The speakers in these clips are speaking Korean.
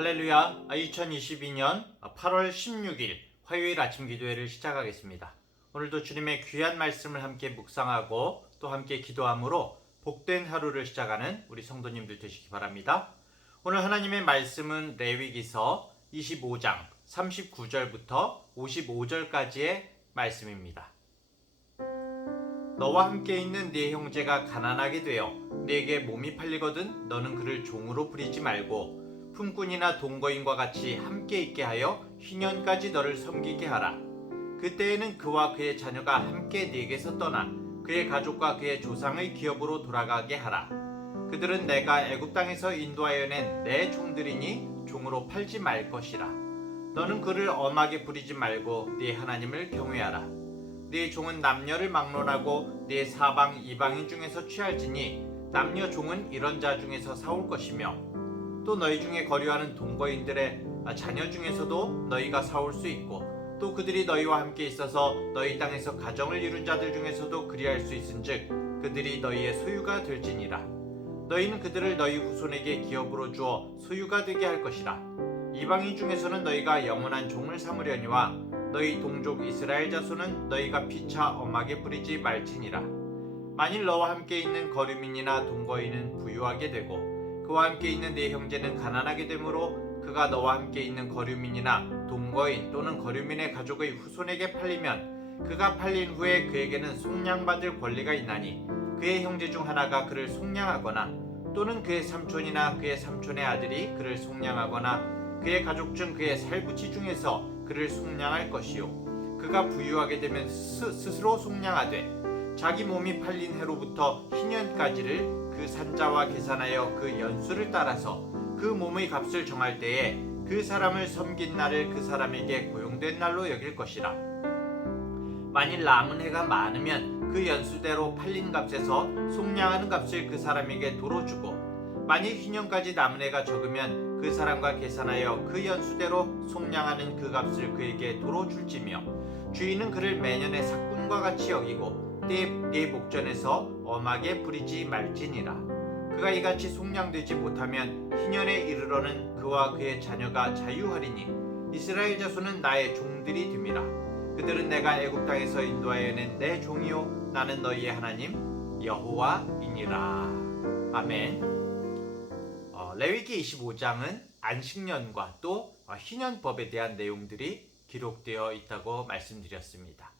할렐루야. 2022년 8월 16일 화요일 아침 기도회를 시작하겠습니다. 오늘도 주님의 귀한 말씀을 함께 묵상하고 또 함께 기도함으로 복된 하루를 시작하는 우리 성도님들 되시기 바랍니다. 오늘 하나님의 말씀은 레위기서 25장 39절부터 55절까지의 말씀입니다. 너와 함께 있는 네 형제가 가난하게 되어 네게 몸이 팔리거든 너는 그를 종으로 부리지 말고 품꾼이나 동거인과 같이 함께 있게 하여 희년까지 너를 섬기게 하라. 그때에는 그와 그의 자녀가 함께 네게서 떠나 그의 가족과 그의 조상의 기업으로 돌아가게 하라. 그들은 내가 애굽 땅에서 인도하여 낸 내 종들이니 종으로 팔지 말 것이라. 너는 그를 엄하게 부리지 말고 네 하나님을 경외하라. 네 종은 남녀를 막론하고 네 사방 이방인 중에서 취할지니 남녀 종은 이런 자 중에서 사올 것이며 또 너희 중에 거류하는 동거인들의 자녀 중에서도 너희가 사올 수 있고 또 그들이 너희와 함께 있어서 너희 땅에서 가정을 이룬 자들 중에서도 그리할 수 있은즉 그들이 너희의 소유가 될지니라. 너희는 그들을 너희 후손에게 기업으로 주어 소유가 되게 할 것이라. 이방인 중에서는 너희가 영원한 종을 삼으려니와 너희 동족 이스라엘 자손은 너희가 피차 엄하게 부리지 말지니라. 만일 너와 함께 있는 거류민이나 동거인은 부유하게 되고 그와 함께 있는 네 형제는 가난하게 되므로 그가 너와 함께 있는 거류민이나 동거인 또는 거류민의 가족의 후손에게 팔리면 그가 팔린 후에 그에게는 속량받을 권리가 있나니 그의 형제 중 하나가 그를 속량하거나 또는 그의 삼촌이나 그의 삼촌의 아들이 그를 속량하거나 그의 가족 중 그의 살부치 중에서 그를 속량할 것이요 그가 부유하게 되면 스스로 속량하되 자기 몸이 팔린 해로부터 희년까지를 그 산자와 계산하여 그 연수를 따라서 그 몸의 값을 정할 때에 그 사람을 섬긴 날을 그 사람에게 고용된 날로 여길 것이라. 만일 남은 해가 많으면 그 연수대로 팔린 값에서 속량하는 값을 그 사람에게 도로 주고 만일 희년까지 남은 해가 적으면 그 사람과 계산하여 그 연수대로 속량하는 그 값을 그에게 도로 줄지며 주인은 그를 매년의 삭군과 같이 여기고 네 목전에서 엄하게 부리지 말지니라. 그가 이같이 속량되지 못하면 희년에 이르러는 그와 그의 자녀가 자유하리니 이스라엘 자손은 나의 종들이 됨이라. 그들은 내가 애굽 땅에서 인도하여 낸 내 종이요 나는 너희의 하나님 여호와이니라. 아멘. 레위기 25장은 안식년과 또 희년법에 대한 내용들이 기록되어 있다고 말씀드렸습니다.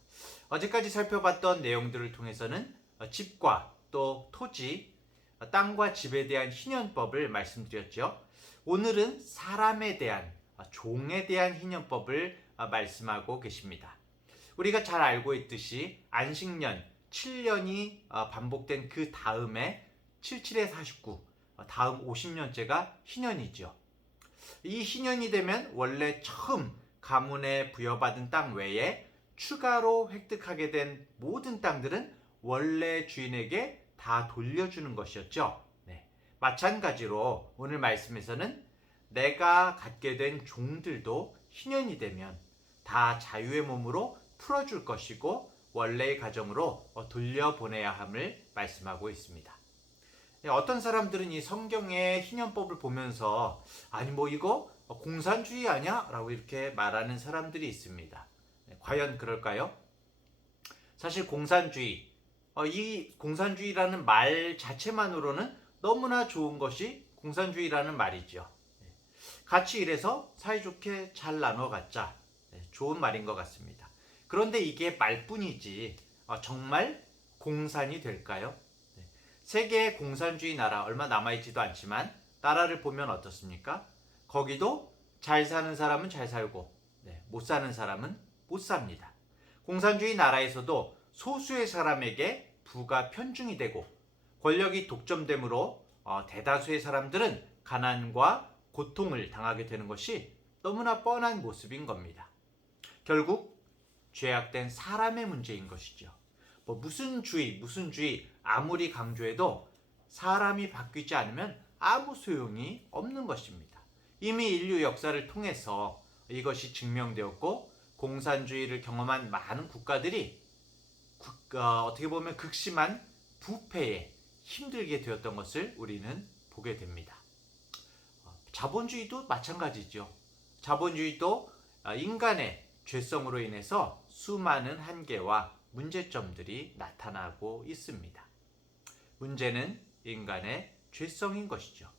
어제까지 살펴봤던 내용들을 통해서는 집과 또 토지, 땅과 집에 대한 희년법을 말씀드렸죠. 오늘은 사람에 대한, 종에 대한 희년법을 말씀하고 계십니다. 우리가 잘 알고 있듯이 안식년 7년이 반복된 그 다음에 77에 49, 다음 50년째가 희년이죠. 이 희년이 되면 원래 처음 가문에 부여받은 땅 외에 추가로 획득하게 된 모든 땅들은 원래 주인에게 다 돌려주는 것이었죠. 네. 마찬가지로 오늘 말씀에서는 내가 갖게 된 종들도 희년이 되면 다 자유의 몸으로 풀어줄 것이고 원래의 가정으로 돌려보내야 함을 말씀하고 있습니다. 네, 어떤 사람들은 이 성경의 희년법을 보면서 아니 뭐 이거 공산주의 아니야? 라고 이렇게 말하는 사람들이 있습니다. 과연 그럴까요? 사실 공산주의, 이 공산주의라는 말 자체만으로는 너무나 좋은 것이 공산주의라는 말이죠. 같이 일해서 사이좋게 잘 나눠 갖자. 좋은 말인 것 같습니다. 그런데 이게 말뿐이지 정말 공산이 될까요? 세계의 공산주의 나라 얼마 남아있지도 않지만 나라를 보면 어떻습니까? 거기도 잘 사는 사람은 잘 살고 못 사는 사람은 못 삽니다. 공산주의 나라에서도 소수의 사람에게 부가 편중이 되고 권력이 독점되므로 대다수의 사람들은 가난과 고통을 당하게 되는 것이 너무나 뻔한 모습인 겁니다. 결국 죄악된 사람의 문제인 것이죠. 무슨 주의 아무리 강조해도 사람이 바뀌지 않으면 아무 소용이 없는 것입니다. 이미 인류 역사를 통해서 이것이 증명되었고 공산주의를 경험한 많은 국가들이 어떻게 보면 극심한 부패에 힘들게 되었던 것을 우리는 보게 됩니다. 자본주의도 마찬가지죠. 자본주의도 인간의 죄성으로 인해서 수많은 한계와 문제점들이 나타나고 있습니다. 문제는 인간의 죄성인 것이죠.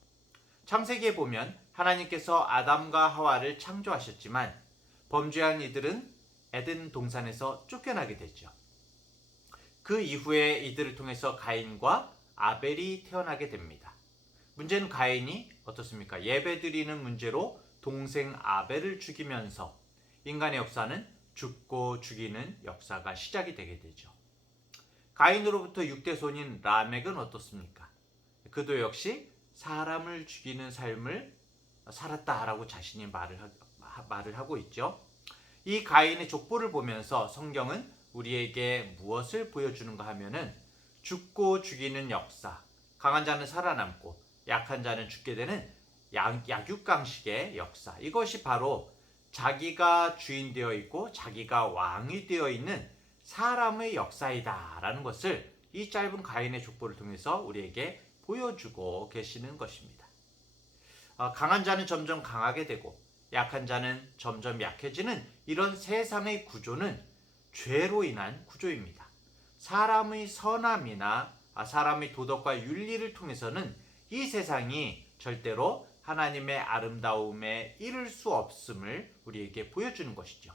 창세기에 보면 하나님께서 아담과 하와를 창조하셨지만 범죄한 이들은 에덴 동산에서 쫓겨나게 되죠. 그 이후에 이들을 통해서 가인과 아벨이 태어나게 됩니다. 문제는 가인이 어떻습니까? 예배드리는 문제로 동생 아벨을 죽이면서 인간의 역사는 죽고 죽이는 역사가 시작이 되게 되죠. 가인으로부터 6대 손인 라멕은 어떻습니까? 그도 역시 사람을 죽이는 삶을 살았다라고 자신이 말을 하고 있죠. 이 가인의 족보를 보면서 성경은 우리에게 무엇을 보여주는가 하면은 죽고 죽이는 역사, 강한 자는 살아남고 약한 자는 죽게 되는 약육강식의 역사, 이것이 바로 자기가 주인 되어 있고 자기가 왕이 되어 있는 사람의 역사이다 라는 것을 이 짧은 가인의 족보를 통해서 우리에게 보여주고 계시는 것입니다. 강한 자는 점점 강하게 되고 약한 자는 점점 약해지는 이런 세상의 구조는 죄로 인한 구조입니다. 사람의 선함이나 사람의 도덕과 윤리를 통해서는 이 세상이 절대로 하나님의 아름다움에 이를 수 없음을 우리에게 보여주는 것이죠.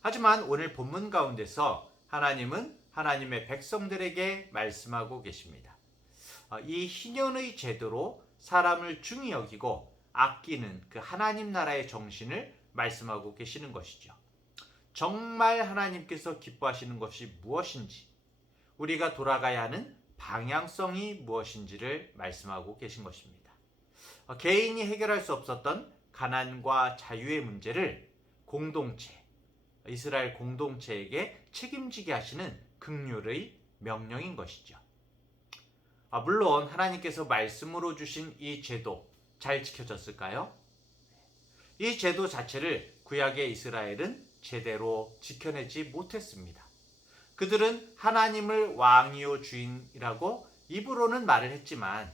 하지만 오늘 본문 가운데서 하나님은 하나님의 백성들에게 말씀하고 계십니다. 이 희년의 제도로 사람을 중히 여기고 아끼는 그 하나님 나라의 정신을 말씀하고 계시는 것이죠. 정말 하나님께서 기뻐하시는 것이 무엇인지, 우리가 돌아가야 하는 방향성이 무엇인지를 말씀하고 계신 것입니다. 개인이 해결할 수 없었던 가난과 자유의 문제를 공동체, 이스라엘 공동체에게 책임지게 하시는 긍휼의 명령인 것이죠. 물론 하나님께서 말씀으로 주신 이 제도 잘 지켜졌을까요? 이 제도 자체를 구약의 이스라엘은 제대로 지켜내지 못했습니다. 그들은 하나님을 왕이요 주인이라고 입으로는 말을 했지만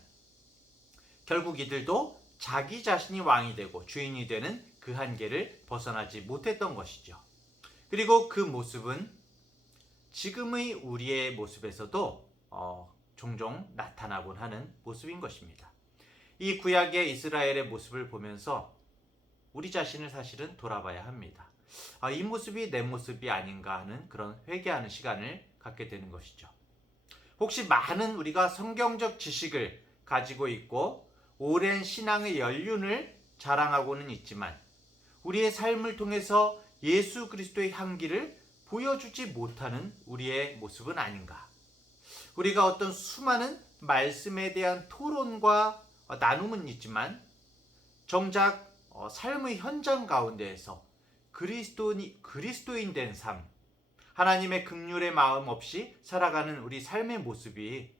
결국 이들도 자기 자신이 왕이 되고 주인이 되는 그 한계를 벗어나지 못했던 것이죠. 그리고 그 모습은 지금의 우리의 모습에서도 종종 나타나곤 하는 모습인 것입니다. 이 구약의 이스라엘의 모습을 보면서 우리 자신을 사실은 돌아봐야 합니다. 이 모습이 내 모습이 아닌가 하는 그런 회개하는 시간을 갖게 되는 것이죠. 혹시 많은 우리가 성경적 지식을 가지고 있고 오랜 신앙의 연륜을 자랑하고는 있지만 우리의 삶을 통해서 예수 그리스도의 향기를 보여주지 못하는 우리의 모습은 아닌가. 우리가 어떤 수많은 말씀에 대한 토론과 나눔은 있지만 정작 삶의 현장 가운데에서 그리스도인 된 삶, 하나님의 긍휼의 마음 없이 살아가는 우리 삶의 모습이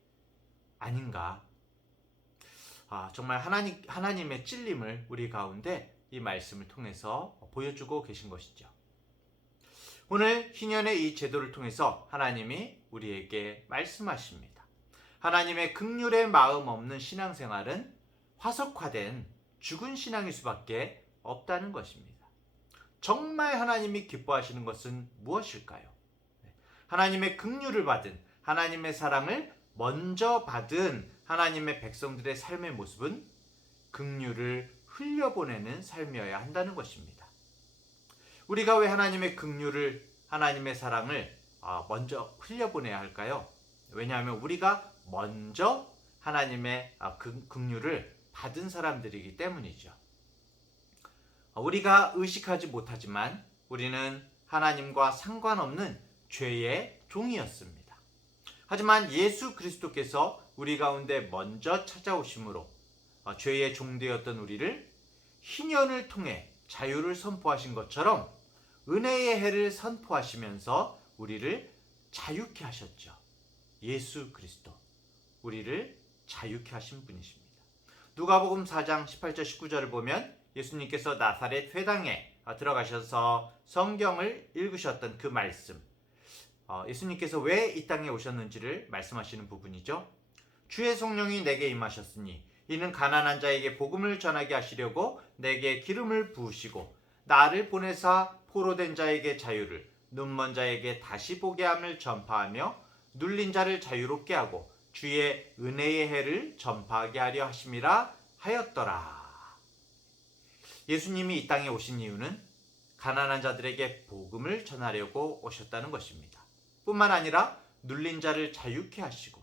아닌가. 정말 하나님의 찔림을 우리 가운데 이 말씀을 통해서 보여주고 계신 것이죠. 오늘 희년의 이 제도를 통해서 하나님이 우리에게 말씀하십니다. 하나님의 긍휼의 마음 없는 신앙생활은 화석화된 죽은 신앙일 수밖에 없다는 것입니다. 정말 하나님이 기뻐하시는 것은 무엇일까요? 하나님의 긍휼을 받은, 하나님의 사랑을 먼저 받은 하나님의 백성들의 삶의 모습은 긍휼을 흘려보내는 삶이어야 한다는 것입니다. 우리가 왜 하나님의 긍휼을, 하나님의 사랑을 먼저 흘려보내야 할까요? 왜냐하면 우리가 먼저 하나님의 긍휼을 받은 사람들이기 때문이죠. 우리가 의식하지 못하지만 우리는 하나님과 상관없는 죄의 종이었습니다. 하지만 예수 그리스도께서 우리 가운데 먼저 찾아오심으로 죄의 종되었던 우리를 희년을 통해 자유를 선포하신 것처럼 은혜의 해를 선포하시면서 우리를 자유케 하셨죠. 예수 그리스도, 우리를 자유케 하신 분이십니다. 누가복음 4장 18절 19절을 보면 예수님께서 나사렛 회당에 들어가셔서 성경을 읽으셨던 그 말씀, 예수님께서 왜 이 땅에 오셨는지를 말씀하시는 부분이죠. 주의 성령이 내게 임하셨으니 이는 가난한 자에게 복음을 전하게 하시려고 내게 기름을 부으시고 나를 보내사 포로된 자에게 자유를, 눈먼 자에게 다시 보게 함을 전파하며 눌린 자를 자유롭게 하고 주의 은혜의 해를 전파하게 하려 하심이라 하였더라. 예수님이 이 땅에 오신 이유는 가난한 자들에게 복음을 전하려고 오셨다는 것입니다. 뿐만 아니라 눌린 자를 자유케 하시고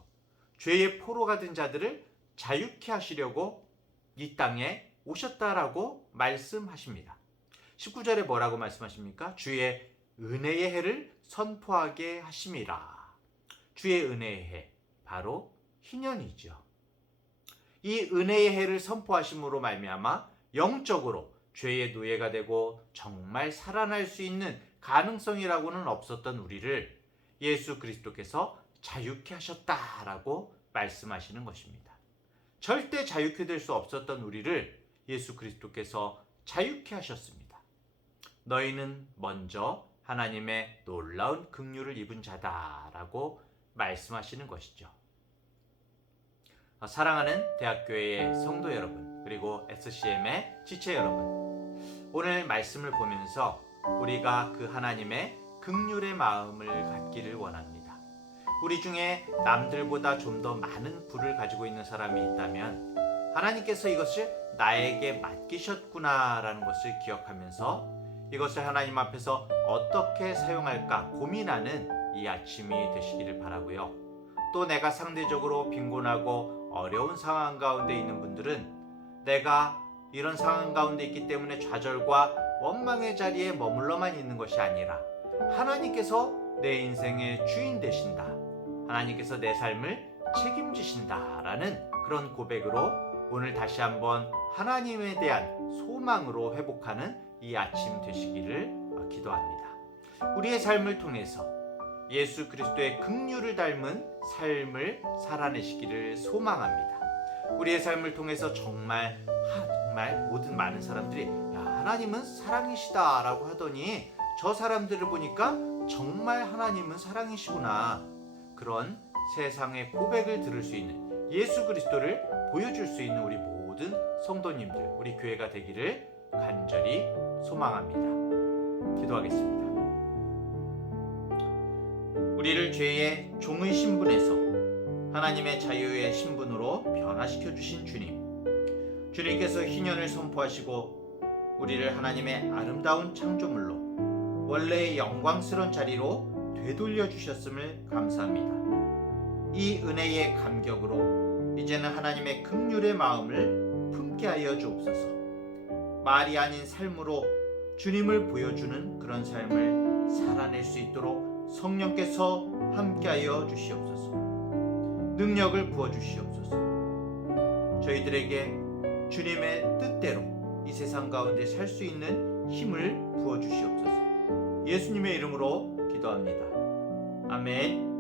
죄의 포로가 된 자들을 자유케 하시려고 이 땅에 오셨다라고 말씀하십니다. 19절에 뭐라고 말씀하십니까? 주의 은혜의 해를 선포하게 하심이라. 주의 은혜의 해, 바로 희년이죠. 이 은혜의 해를 선포하심으로 말미암아 영적으로 죄의 노예가 되고 정말 살아날 수 있는 가능성이라고는 없었던 우리를 예수 그리스도께서 자유케 하셨다라고 말씀하시는 것입니다. 절대 자유케 될 수 없었던 우리를 예수 그리스도께서 자유케 하셨습니다. 너희는 먼저 하나님의 놀라운 긍휼을 입은 자다라고 말씀하시는 것이죠. 사랑하는 대학교의 성도 여러분, 그리고 SCM의 지체 여러분, 오늘 말씀을 보면서 우리가 그 하나님의 긍휼의 마음을 갖기를 원합니다. 우리 중에 남들보다 좀 더 많은 부를 가지고 있는 사람이 있다면 하나님께서 이것을 나에게 맡기셨구나라는 것을 기억하면서 이것을 하나님 앞에서 어떻게 사용할까 고민하는 이 아침이 되시기를 바라고요. 또 내가 상대적으로 빈곤하고 어려운 상황 가운데 있는 분들은 내가 이런 상황 가운데 있기 때문에 좌절과 원망의 자리에 머물러만 있는 것이 아니라 하나님께서 내 인생의 주인 되신다, 하나님께서 내 삶을 책임지신다라는 그런 고백으로 오늘 다시 한번 하나님에 대한 소망으로 회복하는 이 아침 되시기를 기도합니다. 우리의 삶을 통해서 예수 그리스도의 긍휼을 닮은 삶을 살아내시기를 소망합니다. 우리의 삶을 통해서 정말 모든 많은 사람들이 하나님은 사랑이시다라고 하더니 저 사람들을 보니까 정말 하나님은 사랑이시구나, 그런 세상의 고백을 들을 수 있는 예수 그리스도를 보여줄 수 있는 우리 모든 성도님들, 우리 교회가 되기를 간절히 소망합니다. 기도하겠습니다. 우리를 죄의 종의 신분에서 하나님의 자유의 신분으로 변화시켜 주신 주님, 주님께서 희년을 선포하시고 우리를 하나님의 아름다운 창조물로 원래의 영광스러운 자리로 되돌려 주셨음을 감사합니다. 이 은혜의 감격으로 이제는 하나님의 긍휼의 마음을 품게 하여 주옵소서. 말이 아닌 삶으로 주님을 보여주는 그런 삶을 살아낼 수 있도록 성령께서 함께하여 주시옵소서. 능력을 부어주시옵소서. 저희들에게 주님의 뜻대로 이 세상 가운데 살 수 있는 힘을 부어주시옵소서. 예수님의 이름으로 기도합니다. 아멘.